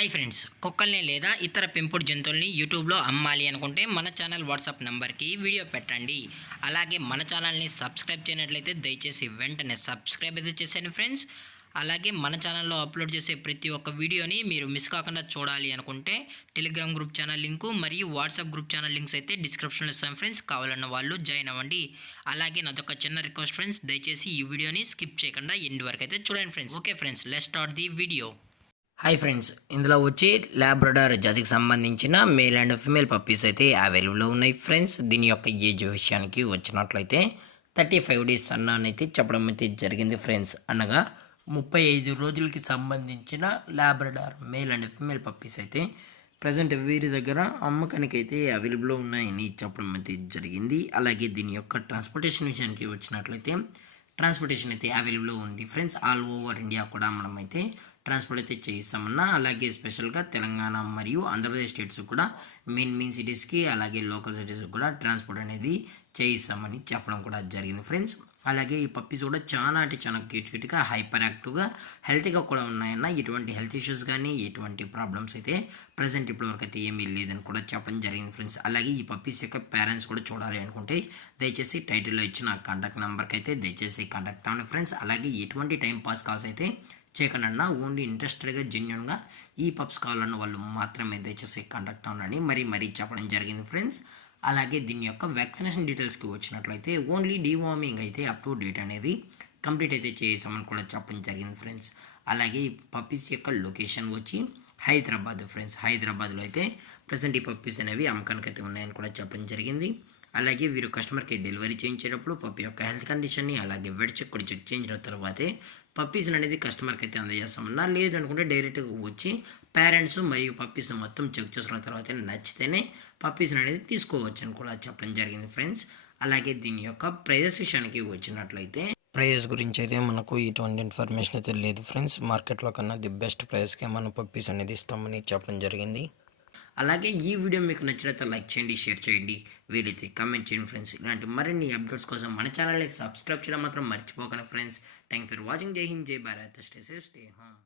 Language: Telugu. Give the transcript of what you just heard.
హాయ్ ఫ్రెండ్స్, కుక్కల్ని లేదా ఇతర పెంపుడు జంతువుల్ని యూట్యూబ్లో అమ్మాలి అనుకుంటే మన ఛానల్ వాట్సాప్ నెంబర్కి వీడియో పెట్టండి. అలాగే మన ఛానల్ని సబ్స్క్రైబ్ చేయనట్లయితే దయచేసి వెంటనే సబ్స్క్రైబ్ అయితే చేసేయండి ఫ్రెండ్స్. అలాగే మన ఛానల్లో అప్లోడ్ చేసే ప్రతి ఒక్క వీడియోని మీరు మిస్ కాకుండా చూడాలి అనుకుంటే టెలిగ్రామ్ గ్రూప్ ఛానల్ లింకు మరియు వాట్సాప్ గ్రూప్ ఛానల్ లింక్స్ అయితే డిస్క్రిప్షన్లో ఇస్తాం ఫ్రెండ్స్. కావాలన్న వాళ్ళు జాయిన్ అవ్వండి. అలాగే నాదొక చిన్న రిక్వెస్ట్ ఫ్రెండ్స్, దయచేసి ఈ వీడియోని స్కిప్ చేయకుండా ఎండ్ వరకు అయితే చూడండి friends. Okay friends, let's start the video. Hi friends, ఇందులో వచ్చి లాబ్రడార్ జాతికి సంబంధించిన మేల్ అండ్ ఫిమేల్ పప్పీస్ అయితే అవైలబుల్లో ఉన్నాయి ఫ్రెండ్స్. దీని యొక్క ఏజ్ విషయానికి వచ్చినట్లయితే 35 డేస్ అన్నానైతే చెప్పడం అయితే జరిగింది ఫ్రెండ్స్. అనగా 35 రోజులకి సంబంధించిన Labrador male and female puppies అయితే ప్రజెంట్ వీరి దగ్గర అమ్మకానికి అయితే అవైలబుల్లో ఉన్నాయని చెప్పడం అయితే జరిగింది. అలాగే దీని యొక్క ట్రాన్స్పోర్టేషన్ విషయానికి వచ్చినట్లయితే ట్రాన్స్పోర్టేషన్ అయితే అవైలబుల్లో ఉంది ఫ్రెండ్స్. ఆల్ ఓవర్ ఇండియా కూడా మనం అయితే ట్రాన్స్పోర్ట్ అయితే చేయిస్తామన్నా. అలాగే స్పెషల్గా తెలంగాణ మరియు ఆంధ్రప్రదేశ్ స్టేట్స్ కూడా మెయిన్ సిటీస్కి అలాగే లోకల్ సిటీస్కి కూడా ట్రాన్స్పోర్ట్ అనేది చేయిస్తామని చెప్పడం కూడా జరిగింది ఫ్రెండ్స్. అలాగే ఈ పప్పీస్ కూడా చాలా అంటే చాలా క్యూట్గా హైపర్ యాక్టివ్గా హెల్తీగా కూడా ఉన్నాయన్న. ఎటువంటి హెల్త్ ఇష్యూస్ కానీ ఎటువంటి ప్రాబ్లమ్స్ అయితే ప్రజెంట్ ఇప్పటివరకు అయితే ఏమీ లేదని కూడా చెప్పడం జరిగింది ఫ్రెండ్స్. అలాగే ఈ పప్పీస్ యొక్క పేరెంట్స్ కూడా చూడాలి అనుకుంటే దయచేసి టైటిల్లో ఇచ్చిన కాంటాక్ట్ నెంబర్కి అయితే దయచేసి కాంటాక్ట్ అవ్వండి ఫ్రెండ్స్. అలాగే ఎటువంటి టైం పాస్ కాల్స్ అయితే చేయకుండా ఓన్లీ ఇంట్రెస్టెడ్గా జెన్యున్గా ఈ పప్స్ కావాలన్న వాళ్ళు మాత్రమే దయచేసి కాంటాక్ట్ అవ్వండి మరీ చెప్పడం జరిగింది ఫ్రెండ్స్. అలాగే దీని యొక్క వ్యాక్సినేషన్ డీటెయిల్స్కి వచ్చినట్లయితే ఓన్లీ డీవార్మింగ్ అయితే అప్ టు డేట్ అనేది కంప్లీట్ అయితే చేసామని కూడా చెప్పడం జరిగింది ఫ్రెండ్స్. అలాగే ఈ పప్పీస్ యొక్క లొకేషన్ వచ్చి హైదరాబాద్ ఫ్రెండ్స్. హైదరాబాద్లో అయితే ప్రజెంట్ ఈ పప్పీస్ అనేవి అమ్మకానికి అయితే ఉన్నాయని కూడా చెప్పడం జరిగింది. అలాగే వీరు కస్టమర్కి డెలివరీ చేయించేటప్పుడు పప్పీ యొక్క హెల్త్ కండిషన్ని అలాగే వెడ్ చెక్ కూడా చెక్ చేయించిన తర్వాతే పప్పీస్ అనేది కస్టమర్కి అయితే అందజేస్తామన్నా. లేదు అనుకుంటే డైరెక్ట్గా వచ్చి పేరెంట్స్ మరియు పప్పీస్ మొత్తం చెక్ చేసుకున్న తర్వాత నచ్చితేనే పప్పీస్ అనేది తీసుకోవచ్చు అని కూడా చెప్పడం జరిగింది ఫ్రెండ్స్. అలాగే దీని యొక్క ప్రైజెస్ విషయానికి వచ్చినట్లయితే ప్రైజెస్ గురించి అయితే మనకు ఎటువంటి ఇన్ఫర్మేషన్ అయితే లేదు ఫ్రెండ్స్. మార్కెట్లో కన్నా ది బెస్ట్ ప్రైస్కే మనం పప్పీస్ అనేది ఇస్తామని చెప్పడం జరిగింది. అలాగే ఈ వీడియో మీకు నచ్చినట్లయితే లైక్ చేయండి, షేర్ చేయండి, వీలైతే కామెంట్ చేయండి ఫ్రెండ్స్. ఇలాంటి మరిన్ని అప్డేట్స్ కోసం మన ఛానల్ని సబ్స్క్రైబ్ చేయడం మాత్రం మర్చిపోకండి ఫ్రెండ్స్. Thank for watching. జై హింద్, జై Bharat, stay safe, stay home.